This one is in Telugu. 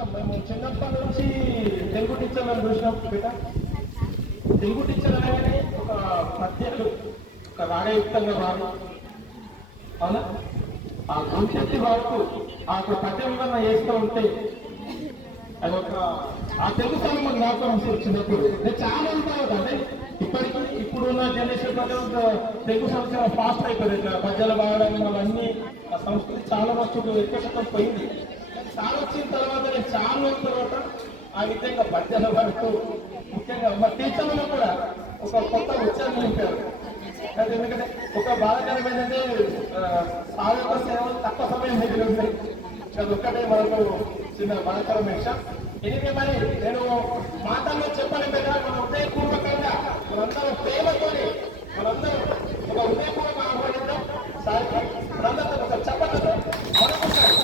చూసినాం మేము చిన్నప్పటి నుంచి తెలుగు టీచర్లను చూసినాం బిడ్డ. తెలుగు టీచర్ అనగానే ఒక పద్యాలు ఒక రాగయుక్తంగా వాడు అవునా ఆ గుంచెత్తి వాడుతూ ఆ పద్యం కన్నా చేస్తూ ఉంటే అది ఒక ఆ తెలుగు తల్లి మాకు జ్ఞాపకం చిన్నప్పుడు నేను చాలా ఉంటాను అంటే ఇప్పటికీ ఇప్పుడున్న జనరేషన్ తెలుగు సంవత్సరం ఫాస్ట్ అయిపోయింది పద్యాలు బాగడానికి అవన్నీ ఆ సంస్కృతి చాలా వస్తువులు ఎక్కువ శాతం పోయింది. చాలా వచ్చిన తర్వాత నేను చాలా రోజుల తర్వాత ఆ విధంగా పద్యాలు పడుతూ ముఖ్యంగా మా టీచర్లు కూడా ఒక కొత్త ఉచ్చారణ నింపారు. ఎందుకంటే ఒక బాధాకరమైనది సాధక సేవలు తక్కువ సమయం దగ్గర ఉంటాయి. అది ఒక్కటే మనకు చిన్న బాధాకరమైన విషయం. ఎనిమిది మరి నేను మాటల్లో చెప్పాలి కదా మన హృదయపూర్వకంగా మనందరం ప్రేమతో మనందరం ఒక హృదయపూర్వక ఆహ్వానిద్దాం సార్ మనందరం ఒక చెప్పడంతో మరొకసారి